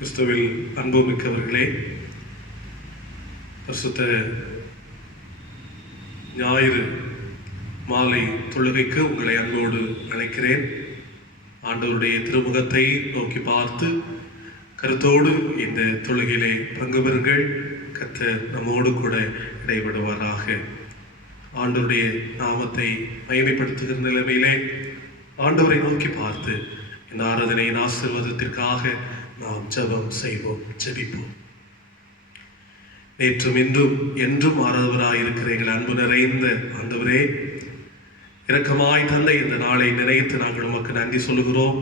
கிறிஸ்துவில் அன்புமிக்கவர்களே, பரிசுத்த ஞாயிறு மாலை தொழுகைக்கு உங்களை அன்போடு அழைக்கிறேன். ஆண்டவருடைய திருமுகத்தை நோக்கி பார்த்து கருத்தோடு இந்த தொழுகையிலே பங்கு பெறுங்கள். கர்த்தர் நம்மோடு கூட இடைபடுவாராக. ஆண்டவருடைய நாமத்தை மகிமைப்படுத்துகிற நிலைமையிலே ஆண்டவரை நோக்கி பார்த்து இந்த ஆராதனையின் ஆசீர்வாதத்திற்காக நாம் ஜெபம் செய்வோம், ஜெபிப்போம். நேற்றும் இன்றும் என்றும் மாறாதவராயிருக்கிற எங்கள் அன்பு நிறைந்த ஆண்டவரே, இரக்கமாய் தந்தை இந்த நாளை நினைத்து நாங்கள் உமக்கு நன்றி சொல்லுகிறோம்.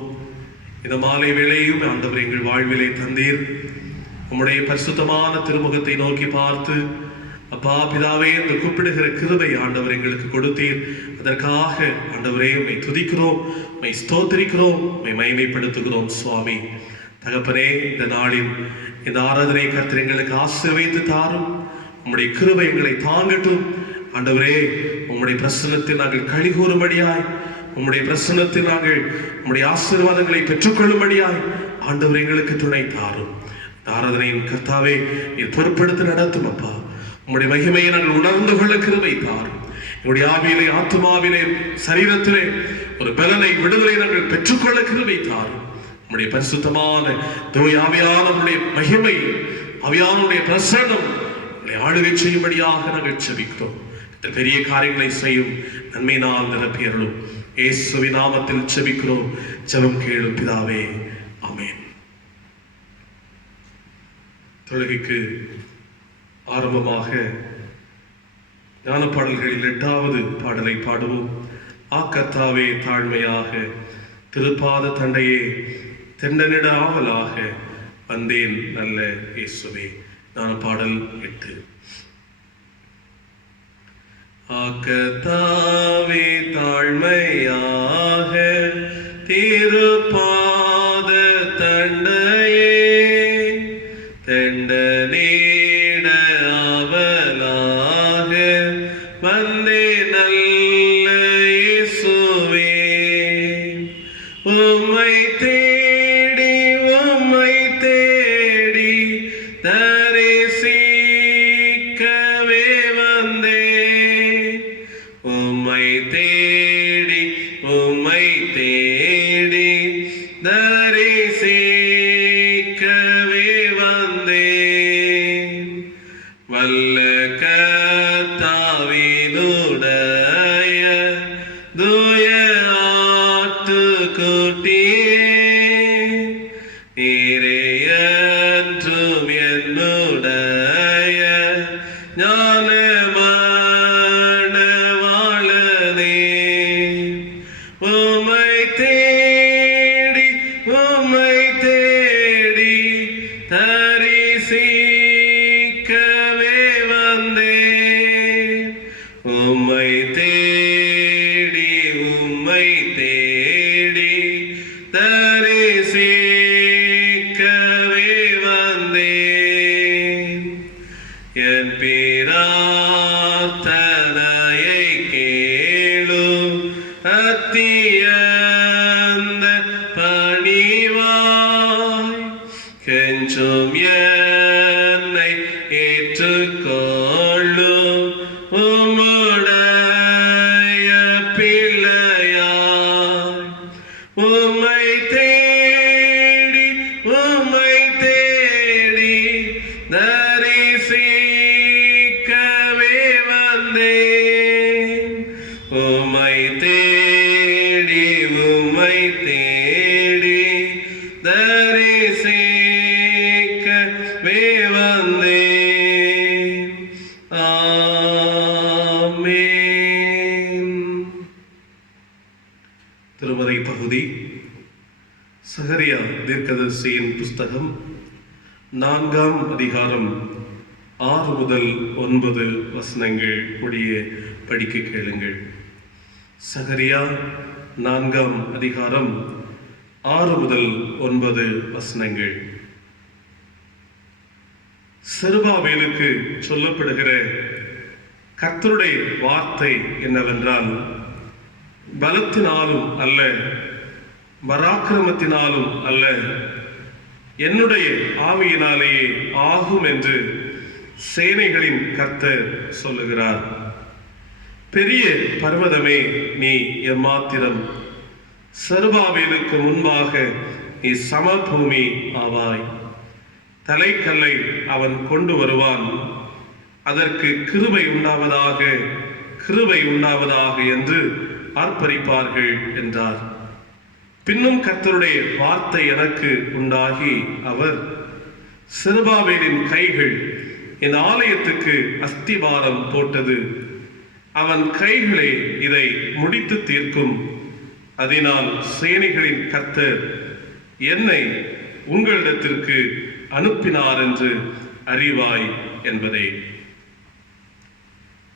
இந்த மாலை வேளையும் ஆண்டவர் எங்கள் வாழ்விலை தந்தீர். உம்முடைய பரிசுத்தமான திருமுகத்தை நோக்கி பார்த்து அப்பா பிதாவே என்று கூப்பிடுகிற கிருபை ஆண்டவர் எங்களுக்கு கொடுத்தீர். அதற்காக ஆண்டவரே உம்மை துதிக்கிறோம், உம்மை ஸ்தோத்திரிக்கிறோம், உம்மை மகிமைப்படுத்துகிறோம். சுவாமி தகப்பனே, இந்த நாளில் இந்த ஆராதனை கர்த்தர் எங்களுக்கு ஆசீர்வதித்து தாரும். உம்முடைய கிருபை எங்களை தாங்கட்டும். ஆண்டவரே, உம்முடைய பிரசன்னத்தில் நாங்கள் களி கூறும்படியாய், உம்முடைய பிரசன்னத்தில் நாங்கள் உம்முடைய ஆசீர்வாதங்களை பெற்றுக்கொள்ளும்படியாய் ஆண்டவர் எங்களுக்கு துணை தாரும். ஆராதனையின் கர்த்தாவே நீர் பொறுப்படுத்தி நடத்தும். அப்பா உம்முடைய மகிமையை நாங்கள் உணர்ந்து கொள்ள கிருபை தாரும். என்னுடைய ஆவியிலே, ஆத்மாவிலே, சரீரத்திலே ஒரு பலனை, விடுதலை நாங்கள் பெற்றுக்கொள்ள கிருபை தாரும். நம்முடைய பரிசுத்தமான தூய ஆவியான நம்முடைய மகிமை, ஆவியானுடைய பிரசன்னம் ஆளுகை செய்யும்படியாக நாங்கள் ஜெபிக்கிறோம். பெரிய காரியங்களை செய்யும் நன்மை நாம் நிரப்பியருளும். இயேசுவின் நாமத்தில் ஜெபிக்கிறோம். ஜெபம் கேளும் பிதாவே, ஆமென். தொழுகைக்கு ஆரம்பமாக ஞான பாடல்களில் 8வது பாடலை பாடுவோம். ஆக்கத்தாவே தாழ்மையாக திருப்பாத தண்டையே தெண்டனிட ஆவலாக வந்தேன் நல்ல இயேசுவே. ஞான பாடல் 8. ஆக்கத்தாவே தாழ்மையாக திருப்பாத தண்டையே தெண்டனிட ஆவலாக வந்தே நல்ல இயேசுவே. உம்மை தேடி தரிசிக்கவே வந்தேன். உம்மை தேடி தரிசிக்கவே வந்தேன். வல்ல கர்த்தாவினுடைய தூய ஆட்டுக்குட்டியே, நீரே என்றும் என்னுடைய ஞான மணவாளனே. உம்மை தேடி தரிசிக்கவே வந்தேன். உம்மை தேடி தரிசிக்கவே வந்தேன். என் பிரார்த்தனையை கேளும் அத்தியந்த பணிவாய் கெஞ்சும் என்னை ஏற்றுக்கொள்ளும் உம்முடைய பிள்ளையாய். உம்மை தேடி தரிசிக்கவே வந்தேன். உம்மை தேடி தரிசிக்கவே வந்தேன். ஆமென். திருமறை பகுதி சகரியா தீர்க்கதரிசியின் புஸ்தகம் 4ஆம் அதிகாரம் 6 முதல் 9 வசனங்கள் முடிய படிக்க கேளுங்கள். சகரியா 4ஆம் அதிகாரம் 6 முதல் 9 வசனங்கள். செருபாபேலுக்கு சொல்லப்படுகிற கர்த்தருடைய வார்த்தை என்னவென்றால், பலத்தினாலும் அல்ல, பராக்கிரமத்தினாலும் அல்ல, என்னுடைய ஆவியினாலேயே ஆகும் என்று சேனைகளின் கர்த்தர் சொல்லுகிறார். பெரிய பர்வதமே நீ எம்மாத்திரம், செருபாபேலுக்கு முன்பாக நீ சமபூமி ஆவாய். தலைக்கல்லை அவன் கொண்டு வருவான், அதற்கு கிருபை உண்டாவதாக, கிருபை உண்டாவதாக என்று ஆர்ப்பரிப்பார்கள் என்றார். பின்னும் கர்த்தருடைய வார்த்தை எனக்கு உண்டாகி, அவர், செருபாபேலின் கைகள் இந்த ஆலயத்துக்கு அஸ்திபாரம் போட்டது, அவன் கைகளே இதை முடித்து தீர்க்கும். அதனால் சேனைகளின் கர்த்தர் என்னை உங்களிடத்திற்கு அனுப்பினார் என்று அறிவாய் என்பதே.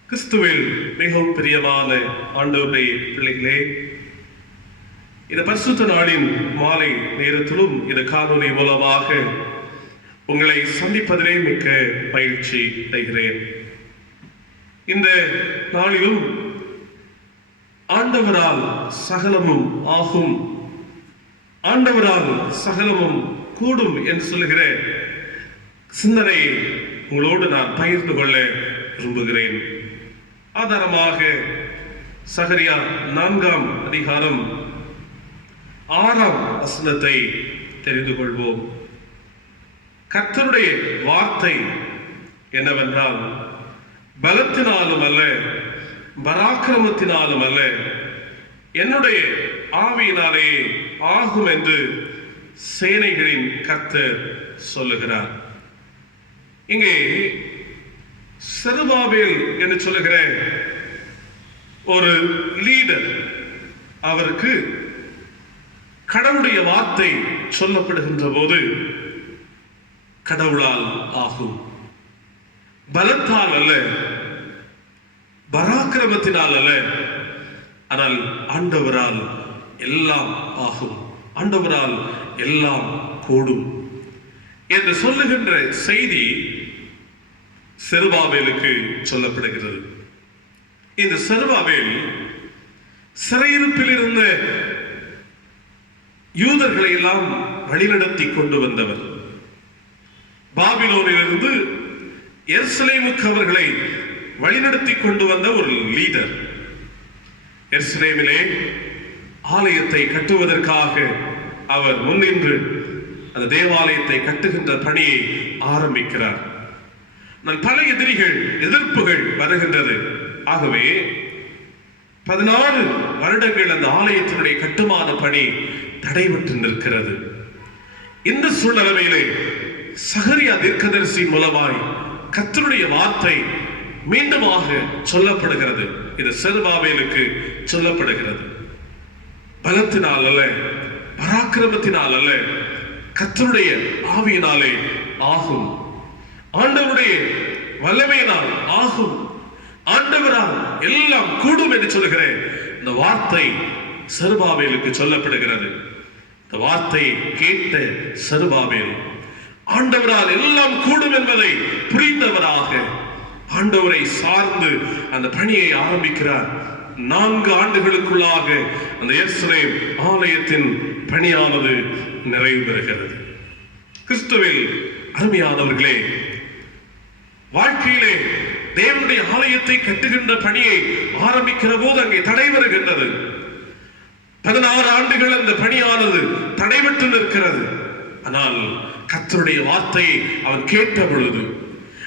கிறிஸ்துவில் மிகவும் பிரியமான ஆண்டவருடைய பிள்ளைகளே, இந்த பரிசுத்த நாளின் மாலை நேரத்திலும் இந்த காணொலி மூலமாக உங்களை சந்திப்பதிலே மிக்க மகிழ்ச்சி அடைகிறேன். இந்த நாளிலும் ஆண்டவரால் சகலமும் ஆகும், ஆண்டவரால் சகலமும் கூடும் என்று சொல்லுகிற சிந்தனையை உங்களோடு நான் பகிர்ந்து கொள்ள விரும்புகிறேன். ஆதாரமாக சகரியா 4ஆம் அதிகாரம் 6ஆம் வசனத்தை தெரிந்து கொள்வோம். கர்த்தருடைய வார்த்தை என்னவென்றால், பலத்தினாலும் அல்ல, பராக்கிரமத்தினாலும் அல்ல, என்னுடைய ஆவியினாலே ஆகும் என்று சேனைகளின் கர்த்தர் சொல்லுகிறார். இங்கே செருபாபேல் என்று சொல்லுகிற ஒரு லீடர், அவருக்கு கடவுளுடைய வார்த்தை சொல்லப்படுகின்ற போது கடவுளால் ஆகும், பலத்தால் அல்ல, பராக்கிரமத்தினால் அல்ல, ஆனால் ஆண்டவரால் எல்லாம் ஆகும், ஆண்டவரால் எல்லாம் கூடும் என்று சொல்லுகின்ற செய்தி செருபாபேலுக்கு சொல்லப்படுகிறது. இந்த செருபாபேல் சிறையிருப்பில் இருந்த யூதர்களை எல்லாம் வழிநடத்தி கொண்டு வந்தவர். பாபிலோனிலிருந்து எருசலேமுக்கு அவர்களை வழிநடத்தி கொண்டு வந்த ஒரு லீடர். எருசலேமிலே ஆலயத்தை கட்டுவதற்காக அவர் முன்னின்று அந்த தேவாலயத்தை கட்டுகின்ற பணியை ஆரம்பிக்கிறார். பல எதிர்ப்புகள் வருகின்றது. ஆகவே 16 வருடங்கள் அந்த ஆலயத்தினுடைய கட்டுமான பணி தடைபட்டு நிற்கிறது. இந்த சூழ்நிலையிலே சகரியா தீர்க்கதரிசி மூலமாய் கர்த்தருடைய வார்த்தை மீண்டுமாக சொல்லப்படுகிறது. இது செருபாபேலுக்கு சொல்லப்படுகிறது. பலத்தினால் அல்ல, பராக்கிரமத்தினால் அல்ல, கர்த்தருடைய ஆவியினாலே ஆகும், ஆண்டவருடைய வல்லமையினால் ஆகும், ஆண்டவரால் எல்லாம் கூடும் என்று சொல்லுகிற இந்த வார்த்தை செருபாபேலுக்கு சொல்லப்படுகிறது. இந்த வார்த்தை கேட்ட செருபாபேல் ஆண்டவரால் எல்லாம் கூடும் என்பதை புரிந்தவராக ஆண்டவரை சார்ந்து அந்த பணியை ஆரம்பிக்கிறார். 4 ஆண்டுகளுக்குள்ளாக அந்த எருசலேம் ஆலயத்தின் பணியானது நிறைவு பெறுகிறது. கிறிஸ்துவில் அருமையானவர்களே, வாழ்க்கையிலே தேவனுடைய ஆலயத்தை கட்டுகின்ற பணியை ஆரம்பிக்கிற போது அங்கே தடை வருகின்றது. 16 ஆண்டுகள் அந்த பணியானது தடைபட்டு நிற்கிறது. ஆனால் கர்த்தருடைய வார்த்தையை அவன் கேட்ட பொழுது,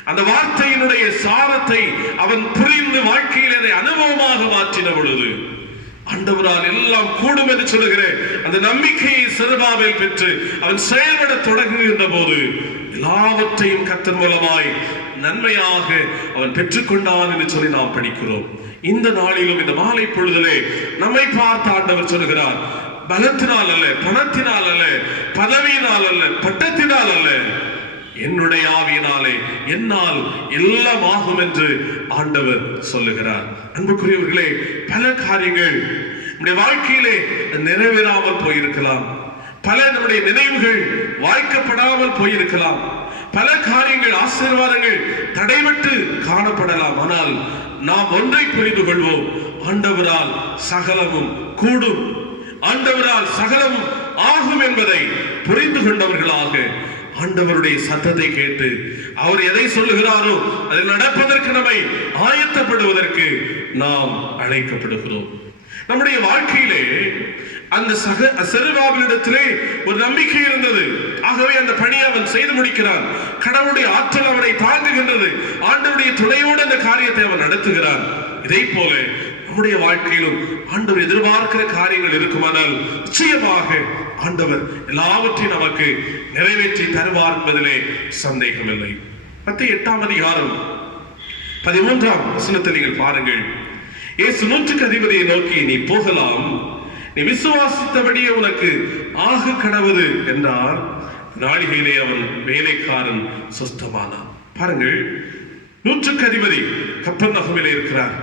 அந்த வார்த்தையினுடைய சாரத்தை அவன் புரிந்து வாழ்க்கையில் அதை அனுபவமாக மாற்றின பொழுது, ஆண்டவரால் எல்லாம் கூடும் என்று சொல்லுகிற அந்த நம்பிக்கையை செருபாபேல் பெற்று அவன் செயல்பட தொடங்குகின்ற போது எல்லாவற்றையும் கர்த்தர் மூலமாய் நன்மையாக அவன் பெற்றுக்கொண்டான் என்று சொல்லி நாம் படிக்கிறோம். இந்த நாளிலும் இந்த மாலை பொழுதிலே நம்மை பார்த்து ஆண்டவர் சொல்லுகிறார், பலத்தினால் அல்ல, பணத்தினால் அல்ல, பதவியினால் அல்ல, பட்டத்தினால் அல்ல, என்னுடைய ஆவியினாலே என்னால் எல்லாம் ஆகும் என்று ஆண்டவர் சொல்லுகிறார். அன்புக்குரியவர்களே, பல காரியங்கள் நம்முடைய வாழ்க்கையிலே நிறைவேறாமல் போயிருக்கலாம், பல நம்முடைய நினைவுகள் வாய்க்கப்படாமல் போயிருக்கலாம், பல காரியங்கள், ஆசீர்வாதங்கள் தடைபட்டு காணப்படலாம். ஆனால் நாம் ஒன்றை புரிந்து கொள்வோம், ஆண்டவரால் சகலமும் கூடும், ஆண்டவரால் சகலமும் ஆகும் என்பதை புரிந்து கொண்டவர்களாக ஆண்டவருடைய சத்தத்தை கேட்டு அவர் எதை சொல்லுகிறாரோ அதை நடப்பதற்கு நம்மை ஆயத்தப்படுவதற்கு நாம் அழைக்கப்படுகிறோம். நம்முடைய வாழ்க்கையிலே அந்த செருபாபேலிடத்திலே ஒரு நம்பிக்கை இருந்தது. ஆகவே அந்த பணியை அவன் செய்து முடிக்கிறான். கடவுளுடைய ஆற்றல் அவனை தாங்குகின்றது. ஆண்டவருடைய துணையோடு அந்த காரியத்தை அவன் நடத்துகிறான். இதே போல நம்முடைய வாழ்க்கையிலும் ஆண்டவர் எதிர்பார்க்கிற காரியங்கள் இருக்குமானால் நிச்சயமாக ஆண்டவர் எல்லாவற்றையும் நமக்கு நிறைவேற்றி தருவார் என்பதிலே சந்தேகம் இல்லை. 8ஆம் அதிகாரம் 13ஆம் வசனத்தை நீங்கள் பாருங்கள். இயேசு நூற்றுக்கு அதிபதியை நோக்கி, நீ போகலாம், நீ விசுவாசித்தபடியே உனக்கு ஆகு கடவுது என்றார். நாளிகையிலே அவன் வேலைக்காரன் சொஸ்தமானான். பாருங்கள், நூற்றுக்கு அதிபதி கப்பர்நகூமிலே இருக்கிறார்.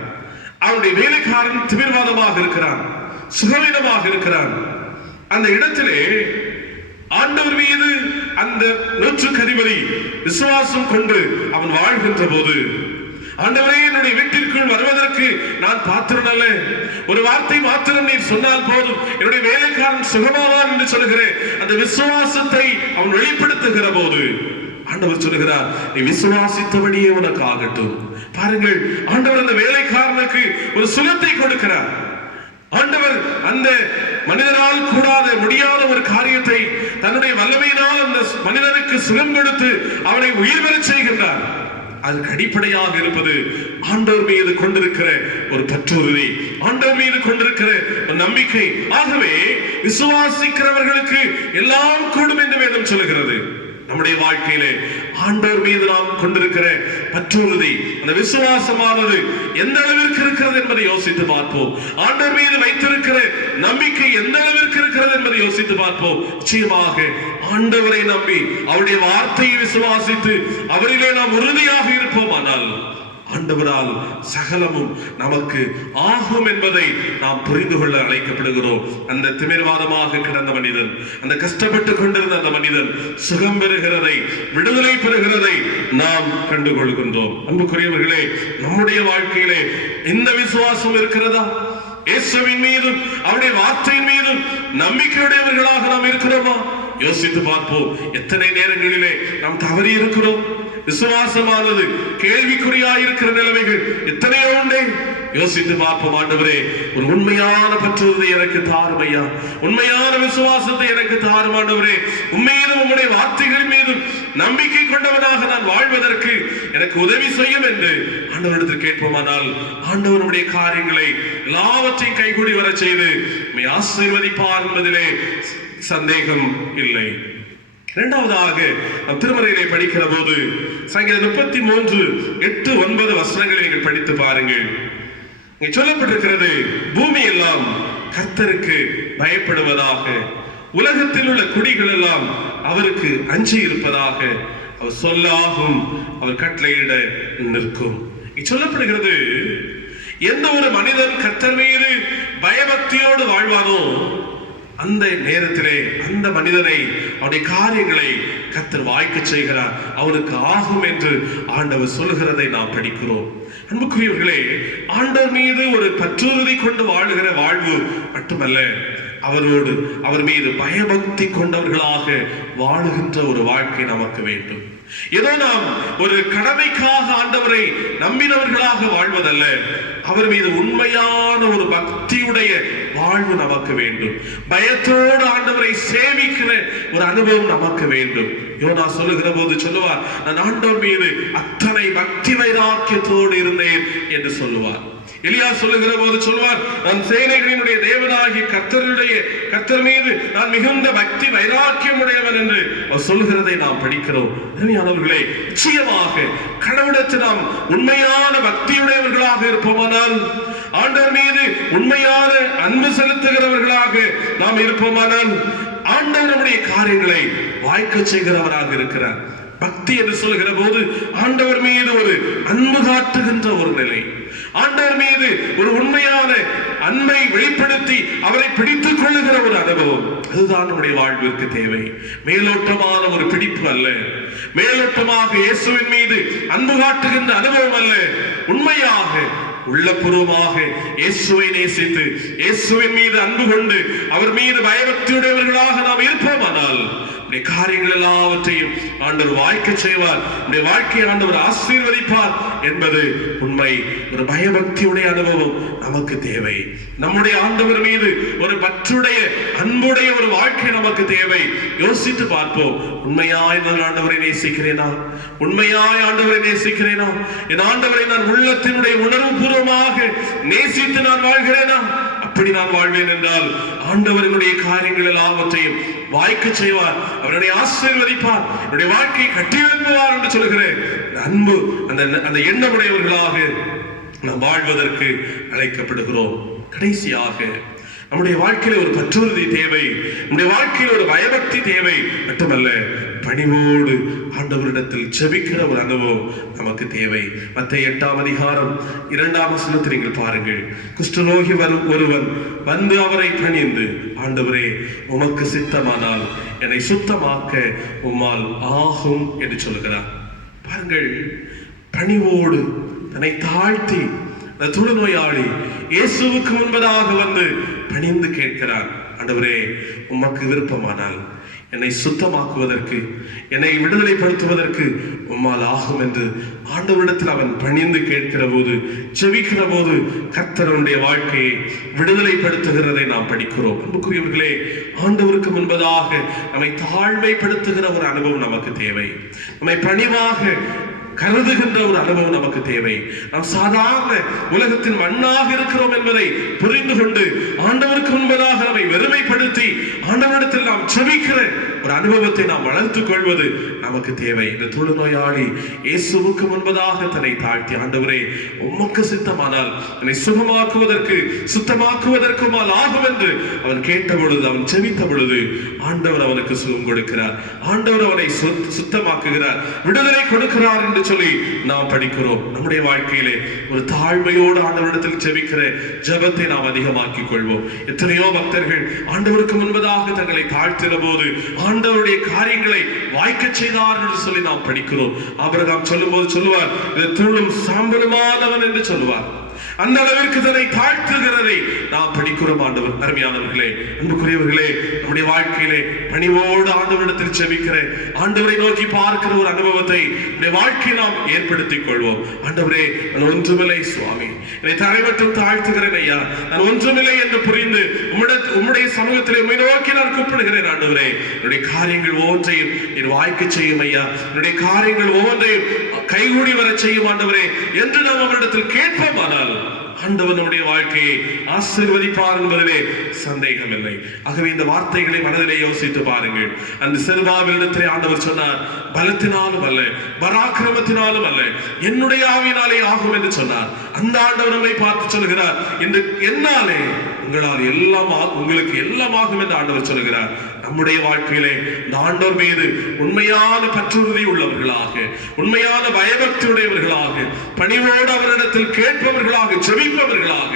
அவனுடைய வேலைக்காரன் திமிர்வாதமாக இருக்கிறான், சுகவீனமாக இருக்கிறான். அந்த இடத்திலே ஆண்டவர் மீது அந்த நூற்றுக்கு அதிபதி விசுவாசம் கொண்டு அவன் வாழ்கின்ற போது, ஆண்டவரே, என்னுடைய வீட்டிற்குள் வருவதற்கு நான் பாத்திரன் அல்ல, ஒரு வார்த்தை மாத்திரம் நீர் சொன்னால் போதும், என்னுடைய வேலைக்காரன் சுகமாவான் என்று சொல்லுகிறேன். அந்த விசுவாசத்தை அவன் வெளிப்படுத்துகிற போது ஆண்டவர் சொல்லுகிறார், நீ விசுவாசித்தபடியே உனக்கு ஆகட்டும். பாருங்கள், ஆண்டவர் அந்த வேலைக்காரனுக்கு ஒரு சுகத்தை கொடுக்கிறார். ஆண்டவர் அந்த மனிதனால் கூடாத முடியாத ஒரு காரியத்தை தன்னுடைய வல்லமையினால் அந்த மனிதனுக்கு சுகம் கொடுத்து அவனை உயிர் பெறச் செய்கின்றார். அதற்கு அடிப்படையாக இருப்பது ஆண்டவர் மீது கொண்டிருக்கிற ஒரு பற்றுறுதி, ஆண்டவர் மீது கொண்டிருக்கிற ஒரு நம்பிக்கை. ஆகவே விசுவாசிக்கிறவர்களுக்கு எல்லாம் கூடும் என்று வேதம் சொல்லுகிறது. நம்முடைய வாழ்க்கையிலே ஆண்டவர் மீது நாம் கொண்டிருக்கிற பற்றுறுதி, அந்த விசுவாசமானது எந்த அளவிற்கு இருக்கிறது என்பதை யோசித்து பார்ப்போம். ஆண்டவர் மீது வைத்திருக்கிற நம்பிக்கை எந்த அளவிற்கு இருக்கிறது என்பதை யோசித்து பார்ப்போம். நிச்சயமாக ஆண்டவரை நம்பி அவருடைய வார்த்தையை விசுவாசித்து அவரிலே நாம் உறுதியாக இருப்போம். ஆனால் ஆண்டவரால் சகலமும் நமக்கு ஆகும் என்பதை நாம் புரிந்து கொள்ள அழைக்கப்படுகிறோம். அந்த திமிர்வாதமாக கிடந்த மனிதன், அந்த கஷ்டப்பட்டு கொண்டிருந்த அந்த மனிதன் சுகம் பெறுகிறதை, விடுதலை பெறுகிறதை நாம் கண்டுகொள்கின்றோம். அன்புக்குரியவர்களே, நம்முடைய வாழ்க்கையிலே இந்த விசுவாசம் இருக்கிறதா? இயேசுவின் மீதும் அவருடைய வார்த்தையின் மீதும் நம்பிக்கையுடையவர்களாக நாம் இருக்கிறோமா? யோசித்து பார்ப்போம். எத்தனை நேரங்களிலே நாம் தவறி இருக்கிறோம். விசுவாசமானது கேள்விக்குறியாயிருக்கிற நிலைமைகள் எத்தனையோ உண்டே. யோசித்து பார்ப்போம். ஆண்டவரே, ஒரு உண்மையான பற்றுவதை எனக்கு தாரும் ஐயா, உண்மையான விசுவாசத்தை எனக்கு தாரும் ஆண்டவரே. உண்மையிலும் உம்முடைய வார்த்தைகள் மீதும் நம்பிக்கை கொண்டவனாக நான் வாழ்வதற்கு எனக்கு உதவி செய்யும் என்று ஆண்டவரிடத்தில் கேட்போமானால் ஆண்டவருடைய காரியங்களை எல்லாவற்றையும் கைகூடி வர செய்து உம்மை ஆசீர்வதிப்பார் என்பதிலே சந்தேகம் இல்லை. இரண்டாவதாக நாம் திருமறையிலே படிக்கிற போது சங்கீதம் 33:8-9 வசனங்களை நீங்கள் படித்து பாருங்கள். இங்கே சொல்லப்பட்டிருக்கிறது, பூமி எல்லாம் கர்த்தருக்கு பயப்படுவதாக, உலகத்தில் உள்ள குடிகள் எல்லாம் அவருக்கு அஞ்சி இருப்பதாக, அவர் சொல்லாகும், அவர் கட்டளையிட நிற்கும். சொல்லப்படுகிறது, எந்த ஒரு மனிதன் கர்த்தர் மீது பயபக்தியோடு வாழ்வானோ அந்த நேரத்திலே அந்த மனிதனை, அவருடைய காரியங்களை கர்த்தர் வாய்க்க செய்கிறார், அவனுக்கு ஆகும் என்று ஆண்டவர் சொல்லுகிறதை நாம் படிக்கிறோம். அன்புக்குரியவர்களே, ஆண்டவர் மீது ஒரு பற்றுறுதி கொண்டு வாழுகிற வாழ்வு மட்டுமல்ல, அவரோடு அவர் மீது பயபக்தி கொண்டவர்களாக வாழுகின்ற ஒரு வாழ்க்கை நமக்கு வேண்டும். ஏதோ நாம் ஒரு கடமைக்காக ஆண்டவரை நம்பினவர்களாக வாழ்வதல்ல, அவர் மீது உண்மையான ஒரு பக்தியுடைய வாழ்வு நமக்கு வேண்டும். பயத்தோடு ஆண்டவரை சேவிக்கிற ஒரு அனுபவம் நமக்கு வேண்டும். யோனா சொல்லுகிற போது சொல்லுவார், நான் ஆண்டவர் மீது அத்தனை பக்தி வைராக்கியத்தோடு இருந்தேன் என்று சொல்லுவார். எலியா சொல்லுகிற போது சொல்வார், நான் சேனைகளினுடைய தேவனாகிய கர்த்தர் மீது நான் மிகுந்த பக்தி வைராக்கியம் உடையவன் என்று அவர் சொல்லுகிறதை நாம் படிக்கிறோம். அருமையானவர்களே, நிச்சயமாக கடவுளத்தில் நாம் உண்மையான பக்தியுடையவர்களாக இருப்போமானால், ஆண்டவர் மீது உண்மையான அன்பு செலுத்துகிறவர்களாக நாம் இருப்போமானால், ஆண்டவர் நம்முடைய காரியங்களை வாய்க்க செய்கிறவராக இருக்கிறார். பக்தி என்று சொல்லுகிற போது ஆண்டவர் மீது ஒரு அன்பு காட்டுகின்ற ஒரு நிலை, ஆண்டவர் மீது ஒரு உண்மையான அன்பை வெளிப்படுத்தி அவரை பிடித்துக் கொள்ளுகிற ஒரு அனுபவம், அதுதான் நம்முடைய வாழ்விற்கு தேவை. மேலோட்டமான ஒரு பிடிப்பு அல்ல, மேலோட்டமாக இயேசுவின் மீது அன்பு காட்டுகின்ற அனுபவம் அல்ல, உண்மையாக உள்ளபூர்வமாக இயேசுவை நேசித்து இயேசுவின் மீது அன்பு கொண்டு அவர் மீது பயபக்தியுடையவர்களாக நாம் இருப்போமானால் காரியங்கள் எல்லாவற்றையும் ஆண்டவர் வாய்க்க செய்வார். வாழ்க்கையை ஆண்டவர் ஆசீர்வதிப்பார் என்பது உண்மை. ஒரு பயபக்தியுடைய அனுபவம் நமக்கு தேவை. நம்முடைய ஆண்டவர் மீது ஒரு பற்றுடைய அன்புடைய ஒரு வாழ்க்கை நமக்கு தேவை. யோசித்து பார்ப்போம். உண்மையாய் நான் ஆண்டவரை நேசிக்கிறேனா? உண்மையாய் ஆண்டவரை நேசிக்கிறேனா? என் ஆண்டவரை நான் உள்ளத்தினுடைய உணர்வு பூர்வமாக நேசித்து நான் வாழ்கிறேனா? அப்படி நான் வாழ்வேன் என்றால் ஆண்டவர்களுடைய காரியங்கள் எல்லாவற்றையும் வாய்க்க செய்வார். அவருடைய ஆசீர்வதிப்பார். என்னுடைய வாழ்க்கையை கட்டியெழுப்புவார் என்று சொல்கிறேன். அன்பு அந்த எண்ணமுடையவர்களாக நாம் வாழ்வதற்கு அழைக்கப்படுகிறோம். கடைசியாக நம்முடைய வாழ்க்கையில ஒரு பற்றுறுதி தேவை. நம்முடைய வாழ்க்கையில் ஒரு பயபக்தி தேவை. மட்டுமல்ல, பணிவோடு ஆண்டவரிடத்தில் ஜெபிக்கிற ஒரு அனுபவம் நமக்கு தேவை. மத்தேயு 8ஆம் அதிகாரம் 2ஆம் வசனத்தை நீங்கள் பாருங்கள். குஷ்டரோகி ஒருவன் வந்து அவரை பணிந்து, ஆண்டவரே, உமக்கு சித்தமானால் என்னை சுத்தமாக்க உம்மால் ஆகும் என்று சொல்கிறார். பாருங்கள், பணிவோடு தன்னை தாழ்த்தி அந்த தொழுநோயாளி இயேசுவுக்கு முன்பதாக வந்து பணிந்து கேட்கிறான். ஆண்டவரே, உமக்கு விருப்பமானால் என்னை சுத்தமாக்குவதற்கு, என்னை விடுதலைப்படுத்துவதற்கு உம்மால் ஆகும் என்று ஆண்டவரிடத்தில் அவன் பணிந்து கேட்கிற போது, ஜெபிக்கிற போது கர்த்தருடைய வாழ்க்கையை விடுதலைப்படுத்துகிறதை நாம் படிக்கிறோம். அன்புக்குரியவர்களே, ஆண்டவருக்கு முன்பதாக நம்மை தாழ்மைப்படுத்துகிற ஒரு அனுபவம் நமக்கு தேவை. நம்மை பணிவாக கருதுகின்ற ஒரு அனுபவம் நமக்கு தேவை. நாம் சாதாரண உலகத்தின் மண்ணாக இருக்கிறோம் என்பதை புரிந்து கொண்டு ஆண்டவருக்கு முன்பதாக நம்மை வெறுமைப்படுத்தி ஆண்டவரிடத்தில் நாம் ஜெபிக்கிற ஒரு அனுபவத்தை நாம் வளர்த்துக் கொள்வது நமக்கு தேவை. இந்த தொழுநோயாளி இயேசுவுக்கு முன்பதாக தன்னை தாழ்த்தி, ஆண்டவரே, உமக்கு சித்தமானால் என்னை சுகமாக்குவதற்கு சுத்தமாக்குவதற்கு ஆகும் என்று அவன் கேட்ட பொழுது, அவன் ஜெபித்த பொழுது ஆண்டவர் அவனுக்கு சுகம் கொடுக்கிறார். ஆண்டவர் அவனை சுத்தமாக்குகிறார், விடுதலை கொடுக்கிறார் என்று சொல்லி நாம் படிக்கிறோம். நம்முடைய வாழ்க்கையிலே ஒரு தாழ்மையோடு ஆண்டவரிடத்தில் ஜெபிக்கிற ஜெபத்தை நாம் அதிகமாக்கிக் கொள்வோம். எத்தனையோ பக்தர்கள் ஆண்டவருக்கு முன்பதாக தங்களை தாழ்த்தின போது ஆண்டவருடைய காரியங்களை வாய்க்க செய்தார் என்று சொல்லி நாம் படிக்கிறோம். ஆபிரகாம் சொல்லும் போது சொல்லுவார், இது தூளும் சாம்பலுமானவன் என்று சொல்லுவார். அந்த அளவிற்கு தன்னை தாழ்த்துகிறதை நாம் படிக்கிறோம். ஆண்டவர், அருமையானவர்களே, அன்புக்குரியவர்களே, நம்முடைய வாழ்க்கையிலே பணிவோடு ஆண்டவரிடத்தில் ஜெபிக்கிற, ஆண்டவரை நோக்கி பார்க்கிற ஒரு அனுபவத்தை நம்முடைய வாழ்க்கையை நாம் ஏற்படுத்திக் கொள்வோம். ஆண்டவரே, நான் ஒன்றுமில்லை சுவாமி, என்னை தரை மட்டும் தாழ்த்துகிறேன் ஐயா, நான் ஒன்றுமில்லை என்று புரிந்து உம்முடைய சமூகத்திலே உம்மை நோக்கி நான் கூப்பிடுகிறேன். ஆண்டவரே, என்னுடைய காரியங்கள் ஒவ்வொன்றையும் என் வாய்க்கு செய்யும் ஐயா, என்னுடைய காரியங்கள் ஒவ்வொன்றையும் கைகூடி வர செய்யும் ஆண்டவரே என்று நாம் அவரிடத்தில் கேட்போமானால் ஆண்டவர் நம்முடைய வாழ்க்கையை ஆசீர்வதிப்பார் என்பதிலே சந்தேகம் இல்லை. ஆகவே இந்த வார்த்தைகளை மனதிலே யோசித்து பாருங்கள். அந்த செருபாவிலிடத்திலே ஆண்டவர் சொன்னார், பலத்தினாலும் அல்ல, பராக்கிரமத்தினாலும் அல்ல, என்னுடைய ஆவியினாலே ஆகும் என்று சொன்னார். அந்த ஆண்டவர் நம்மை பார்த்து சொல்கிறார், இன்று என்னாலே உங்களால் எல்லாம் உங்களுக்கு எல்லாம் ஆகும் என்று ஆண்டவர் சொல்கிறார். நம்முடைய வாழ்க்கையிலே இந்த ஆண்டவர் மீது உண்மையான பற்றுறுதி உள்ளவர்களாக, உண்மையான பயபக்தி உடையவர்களாக, பணிவோடு அவரிடத்தில் கேட்பவர்களாக, ஜெபிப்பவர்களாக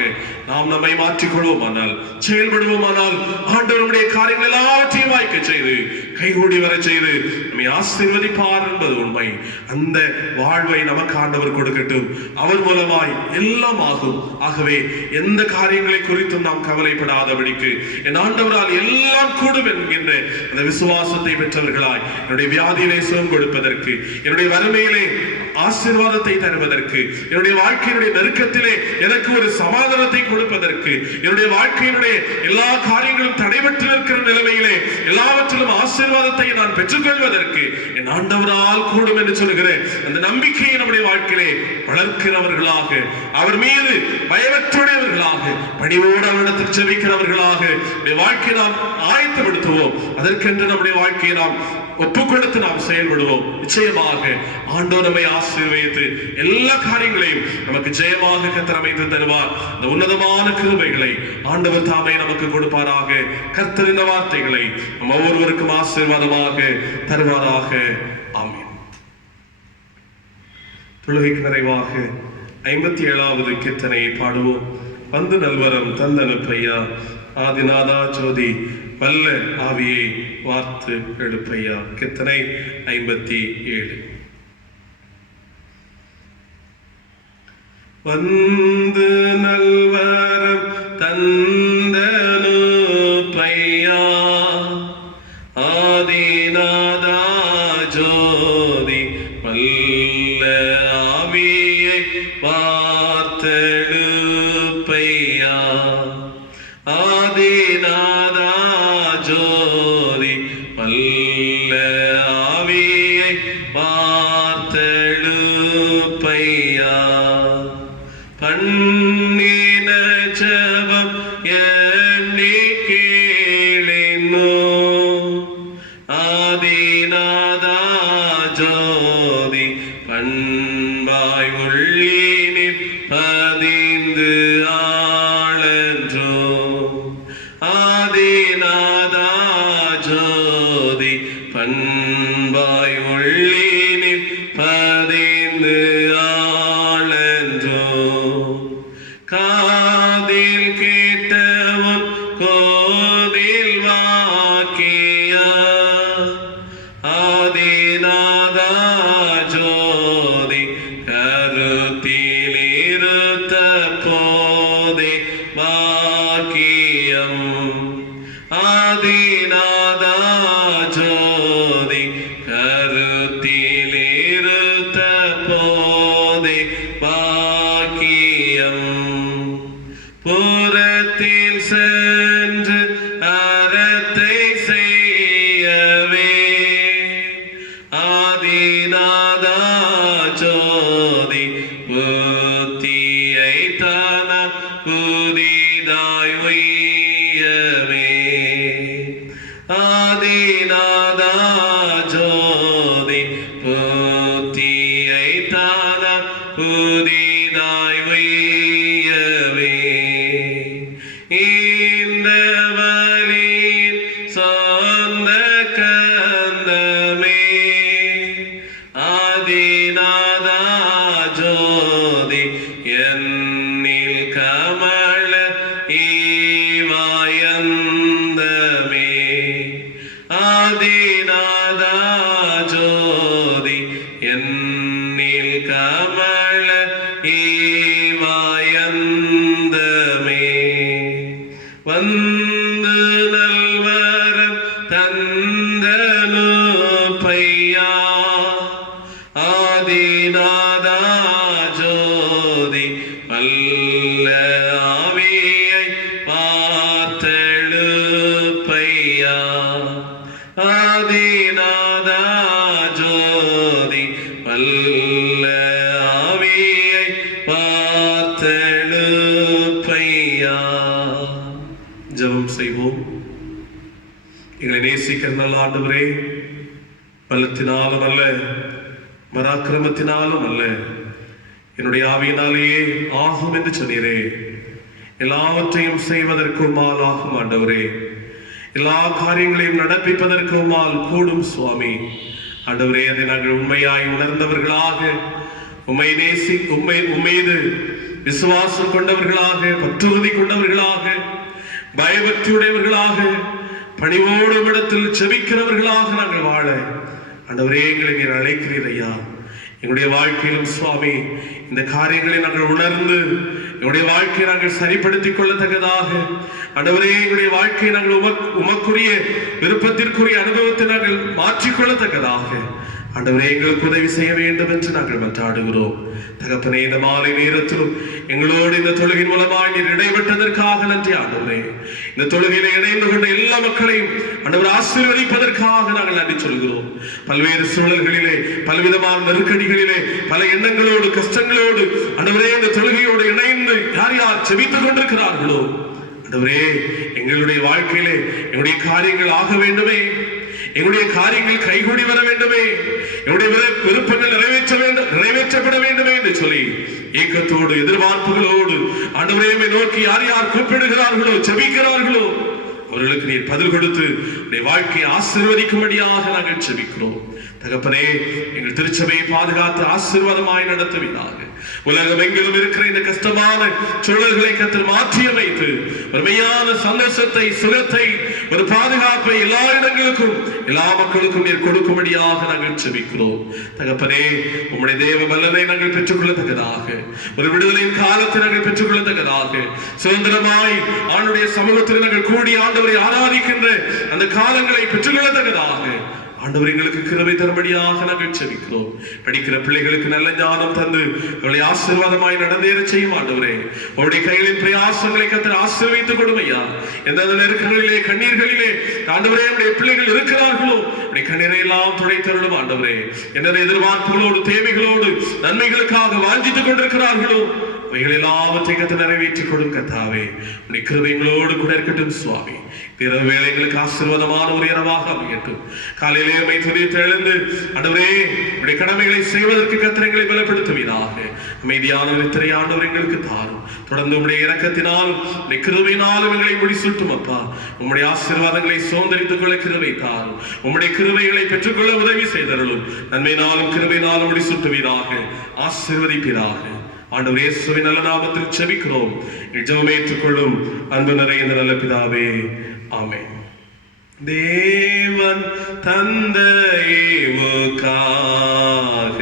நாம் நம்மை மாற்றிக்கொள்வோமானால், செயல்படுவோமானால், ஆண்டவர் நம்முடைய காரியங்கள் எல்லாவற்றையும் வாய்க்க செய்து கைகூடி வர செய்து நம்மை ஆசீர்வதிப்பார் என்பது உண்மை. அந்த வாழ்வை நமக்கு ஆண்டவர் கொடுக்கட்டும். அவர் மூலமாய் எல்லாம் ஆகும். ஆகவே எந்த காரியங்களை குறித்தும் நாம் கவலைப்படாதபடிக்கு என் ஆண்டவரால் எல்லாம் கூடும் என்கின்ற அந்த விசுவாசத்தை பெற்றவர்களாய் என்னுடைய வியாதியிலே சுகம் கொடுப்பதற்கு, என்னுடைய வறுமையிலே ஆசீர்வாதத்தை தருவதற்கு, என்னுடைய வாழ்க்கையினுடைய நெருக்கத்திலே எனக்கு ஒரு சமாதானத்தை கொடுப்பதற்கு, என்னுடைய வாழ்க்கையினுடைய எல்லா காரியங்களும் தடைபட்டு நிற்கிற நிலைமையிலே எல்லாவற்றிலும் ஆசீர்வாதத்தை நான் பெற்றுக்கொள்வதற்கு என் ஆண்டவரால் கூடும் என்று சொல்கிறேன். அந்த நம்பிக்கையை நம்முடைய வாழ்க்கையிலே வளர்க்கிறவர்களாக, அவர் மீது பயமற்றவர்களாக, பணிவோடு அவரிடத்தில் ஜெபிக்கிறவர்களாக வாழ்க்கையை நாம் ஆயத்தப்படுத்துவோம். அதற்கென்று நம்முடைய வாழ்க்கையை நாம் ஒப்புக்கொடுத்து நாம் செயல்படுவோம். நிச்சயமாக ஆண்டவர் நம்மை ஆசீர்வதித்து எல்லா காரியங்களையும் நமக்கு ஜெயமாக கர்த்தர் அமைத்து தருவார். இந்த உன்னதமான கிருபைகளை ஆண்டவர் தாமே நமக்கு கொடுப்பாராக. கர்த்தர் இந்த வார்த்தைகளை நம்ம ஒவ்வொருவருக்கும் ஆசீர்வாதமாக தருவாராக. ஆமென். தொழுகைக்கு நிறைவாக 57வது கீர்த்தனையை பாடுவோம். வந்து நல்வரம் தந்தனுப்பையா, ஆதிநாதா ஜோதி வல்ல ஆவியை வார்த்து எடுப்பையா. கீர்த்தனை 57. வந்து நல்வரம் தந்தனு பையா ஆதிநாதா ஜோதி வல்ல ஆவியை பார்த்தெழு பையா ஆதிநாதா ஜோதி வல்ல ஆவியை பார்த்தெழு பையா பண்ணின ஜபம் எண்ணி கேளினோ ஆதிநாதா ஜோதி பண்பாய் உள்ளினில் பதிந்து ஆளன்றோ ஆதிநாதா ஜோதி பண்பாய் உள்ளினில் பதிந்து ஆளன்றோ காதில் கேட்டவன் கோதில் வாக்கியா ஆதிநாதா ஜோதி கருத்தில் இருத்த போதே வாக்கியம் ஆதிநாதா ஜோதி கருத்தில் இருத்த போதே வாக்கியம் புறத்தில் சென்று அறத்தை செய்யவே ஆதிநாதா ஜோதி புத்தியை தான புதிதாய் உய்யவே ஆதிநாதா ஜோதி புத்தியை தான புதிதாய் உய்யவே இந்த வழியின் சொந்த கந்தமே ஆதிநாதா ஜோதி என்னில் கமல ஈவாயந்தமே ஆதிநாதா ஜோதி என்னில் கமல ஈவாயந்தமே வந்து நல்வரம் தந்தனு பையா ஆதிநாதா ஜோதி வல்ல ஆவியை பார்த்தெழு பையா ஆதிநாதா ஜோதி வல்ல ஆவியை பார்த்தெழு பையா. ஜெபம் செய்வோம். எங்களை நேசிக்கிற நல்ல ஆண்டவரே, பலத்தினாலும் அல்ல, பராக்கிரமத்தினாலும் அல்ல, என்னுடைய ஆவியினாலேயே ஆகும் என்று சொன்னீரே. எல்லாவற்றையும் செய்வதற்கு உம்மால் ஆகும் ஆண்டவரே. எல்லா காரியங்களையும் நடப்பிப்பதற்கு உம்மால் கூடும் சுவாமி. ஆண்டவரே, அதை நாங்கள் உண்மையாய் உணர்ந்தவர்களாக, உம்மீது விசுவாசம் கொண்டவர்களாக, பற்றுறுதி கொண்டவர்களாக, பயபக்தியுடையவர்களாக, பணிவோடு இடத்தில் செபிக்கிறவர்களாக நாங்கள் வாழ ஆண்டவரே எங்களை நீர் அழைக்கிறீர் ஐயா. எங்களுடைய வாழ்க்கையிலும் சுவாமி இந்த காரியங்களை நாங்கள் உணர்ந்து எங்களுடைய வாழ்க்கையை நாங்கள் சரிப்படுத்திக் கொள்ளத்தக்கதாக ஆண்டவரே, எங்களுடைய வாழ்க்கையை நாங்கள் உமக்குரிய விருப்பத்திற்குரிய அனுபவத்தை நாங்கள் மாற்றிக்கொள்ளத்தக்கதாக ஆண்டவரே எங்களுக்கு உதவி செய்ய வேண்டும் என்று நாங்கள் மன்றாடுகிறோம். தகப்பனே, இந்த மாலை நேரத்திலும் எங்களோடு இந்த தொழுகையின் மூலமாக நீர் இடைப்பட்டதற்காக நன்றி ஆண்டவரே. இந்த தொழுகையில இணைந்து கொண்ட எல்லா மக்களையும் ஆண்டவர் ஆசீர்வதிப்பதற்காக நாங்கள் நன்றி சொல்கிறோம். பல்வேறு சூழல்களிலே, பலவிதமான நெருக்கடிகளிலே, பல எண்ணங்களோடு, கஷ்டங்களோடு ஆண்டவரே இந்த தொழுகையோடு இணைந்து யார் யார் செபித்துக் கொண்டிருக்கிறார்களோ ஆண்டவரே, எங்களுடைய வாழ்க்கையிலே எங்களுடைய காரியங்கள் ஆக வேண்டுமே, எங்களுடைய காரியங்கள் கைகூடி வர வேண்டுமே, என்னுடைய விருப்பங்கள் நிறைவேற்றப்பட வேண்டுமே என்று சொல்லி ஏக்கத்தோடு எதிர்பார்ப்புகளோடு ஆண்டவரே நோக்கி யார் யார் கூப்பிடுகிறார்களோ, செபிக்கிறார்களோ அவர்களுக்கு நீர் பதில் கொடுத்து வாழ்க்கையை ஆசீர்வதிக்கும்படியாக நாங்கள் செபிக்கிறோம். தகப்பனே, எங்கள் திருச்சபையை பாதுகாத்து ஆசீர்வாதமாய் நடத்துவீராக. உலகம் எங்கிலும் இருக்கிற இந்த கஷ்டமான சூழல்களை கர்த்தர் மாற்றி அமைத்து ஒருமையான சந்தோஷத்தை, சுகத்தை, ஒரு பாதுகாப்பை எல்லா இடங்களுக்கும் எல்லா மக்களுக்கும் நீர் கொடுக்கும்படியாக நாங்கள் செபிக்கிறோம். தகப்பனே, உம்முடைய தேவ வல்லமை நாங்கள் பெற்றுக்கொள்ளத்தக்கதாக, ஒரு விடுதலையின் காலத்தை நாங்கள் பெற்றுக்கொள்ளத்தக்கதாக, சுதந்திரமாய் ஆண்டுடைய சமூகத்தில் நாங்கள் கூடி ஆண்டவரை ஆராதிக்கின்ற அந்த காலங்களை பெற்றுக்கொள்ளத்தக்கதாக ஆண்டவர் எங்களுக்கு கிருபை தரும்படியாக நாங்கள் செபிக்கிறோம். படிக்கிற பிள்ளைகளுக்கு நல்ல ஞானம் தந்து அவளை ஆசீர்வாதமாய் நடந்தேற செய்யும் ஆண்டவரே. அவருடைய கைகளின் பிரயாசங்களை கர்த்தர் ஆசீர்வதித்துக் கொடுமையா. எந்தெந்த நெருக்கங்களிலே கண்ணீர்களிலே ஆண்டவரே நம்முடைய பிள்ளைகள் இருக்கிறார்களோ அப்படி கண்ணீரை எல்லாம் துடைத்தருளும் ஆண்டவரே. என்னென்ன எதிர்பார்ப்புகளோடு தேவைகளோடு நன்மைகளுக்காக வாஞ்சித்துக் கொண்டிருக்கிறார்களோ அவைகள் எல்லாவற்றையும் கர்த்தர் நிறைவேற்றிக் கொடுங்க கர்த்தாவே. உடைய கிருபை எங்களோடு கூட இருக்கட்டும் சுவாமி. இரவு வேளைகளுக்கு ஆசீர்வாதமான ஒரு இரவாக அமையட்டும். காலையிலே துணித்து எழுந்து ஆண்டவரே உடைய கடமைகளை செய்வதற்கு கர்த்தர் எங்களை பலப்படுத்துவீராக. அமைதியான நித்திரை ஆண்டவர் எங்களுக்கு தாரும். தொடர்ந்து உடைய இரக்கத்தினாலும் உடைய கிருபையினாலும் எங்களை முடிசூட்டும் அப்பா. உம்முடைய ஆசீர்வாதங்களை சுதந்தரித்துக் கொள்ள கிருபை தாரும். உம்முடைய கிருபைகளை பெற்றுக்கொள்ள உதவி செய்தருளும். நன்மையினாலும் கிருபையினாலும் முடிசூட்டுவீராக, ஆசீர்வதிப்பீராக. ஆண்டவர் இயேசுவின் நல்ல நாமத்தில் செபிக்கிறோம். ஜெபம் ஏற்றுக்கொள்ளும் அன்பு நிறைந்த நல்ல பிதாவே, ஆமென். தேவன் தந்த ஈவுக்காக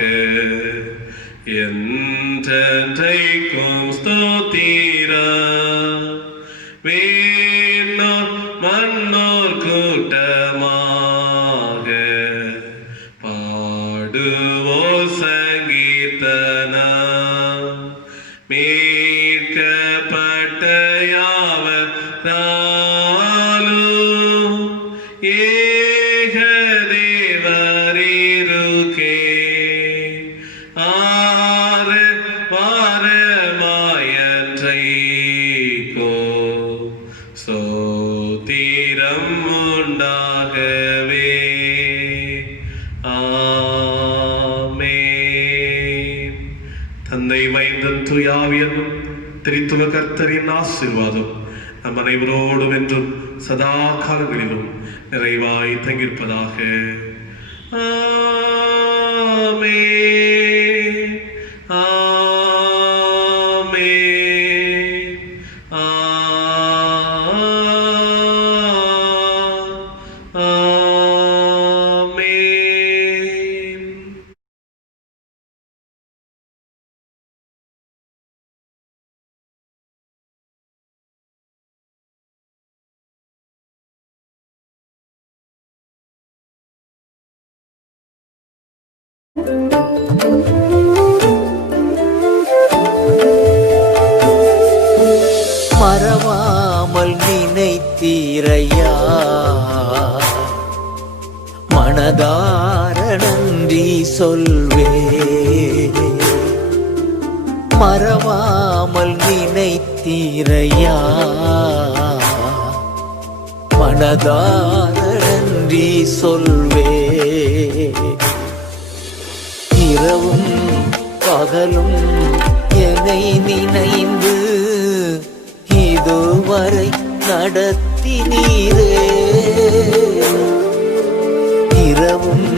என்றென்றைக்கும் ஸ்தோத்திரம். வேனோர் மன்னோர் கூட்டமாக பாடுவோர் சங்கீர்த்தனம். மீட்கப்பட்ட யாவராலும் ஏக தேவரிருக்கே ஆறு வாரமாயன்றைக்கோ சோத்திரம் உண்டாகவே. ஆமென். தந்தை மைந்தன் துயாவியனும் திரித்துவ கர்த்தரின் ஆசீர்வாதம் நம் அனைவரோடும் என்றும் சதா காலங்களிலும் நிறைவாய் தங்கியிருப்பதாக. ஆமென். ஆமென். ஆமென். மறவாமல் நினைத்தீரையா, மனதார நன்றி சொல்வே. மறவாமல் நினைத்தீரையா, மனதார நன்றி சொல்வே. இரவும் பகலும் என்னை நினைந்து இதுவரை நடத்தினீரே. இரவும்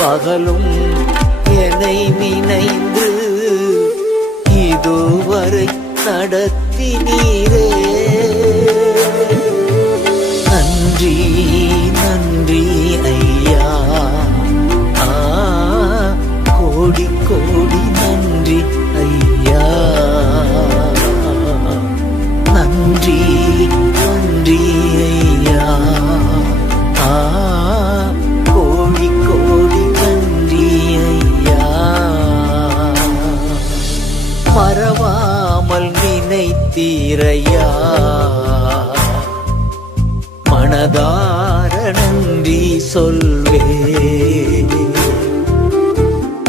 பகலும் என்னை நினைந்து இதுவரை நடத்தினீரே. நன்றி நன்றி ஐயா, கோடி கோடி நன்றி ஐயா. நன்றி நன்றி ஐயா, கோடி கோடி நன்றி ஐயா. மறவாமல் நினைத்தீரையா, மனதார நன்றி சொல்வே.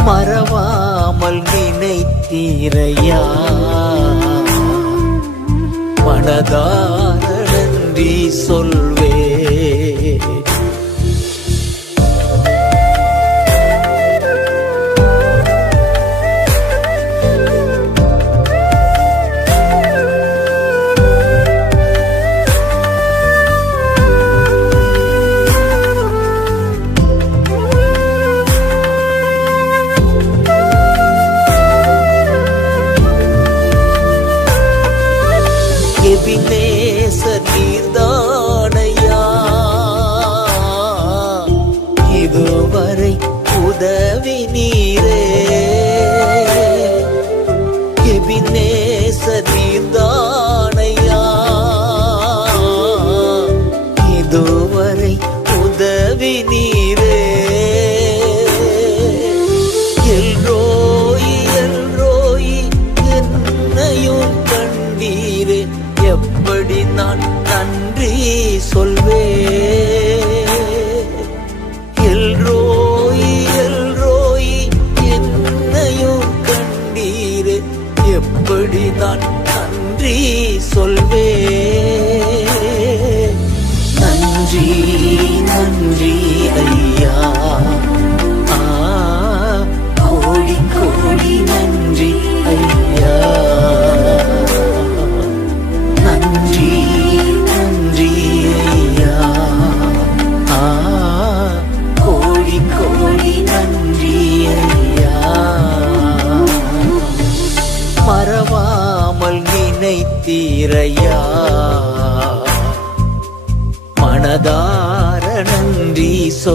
மறவாமல் நினைத்தீரையா, மனதார நன்றி சொல்வே. எபினேசர் நீர்தானையா, உதவி நீரே. எபினேசர் நீர்தானையா, இதுவரை உதவி நீரே. எல்ரோயி எல்ரோயி என்னையும் கண்டீரே, எப்படி நான் நன்றி சொல்வேன். எல்ரோயி எல்ரோயி என்னையும் கண்டீரே, எப்படி நான் நன்றி சொல்வேன். நன்றி நன்றி ஐயா, கோடி கோடி நன்றி ஐயா. நன்றி நன்றி ஐயா, கோடி கோடி நன்றி ஐயா. மறவாமல் நினைத்தீரையா, மனதார நன்றி சொல்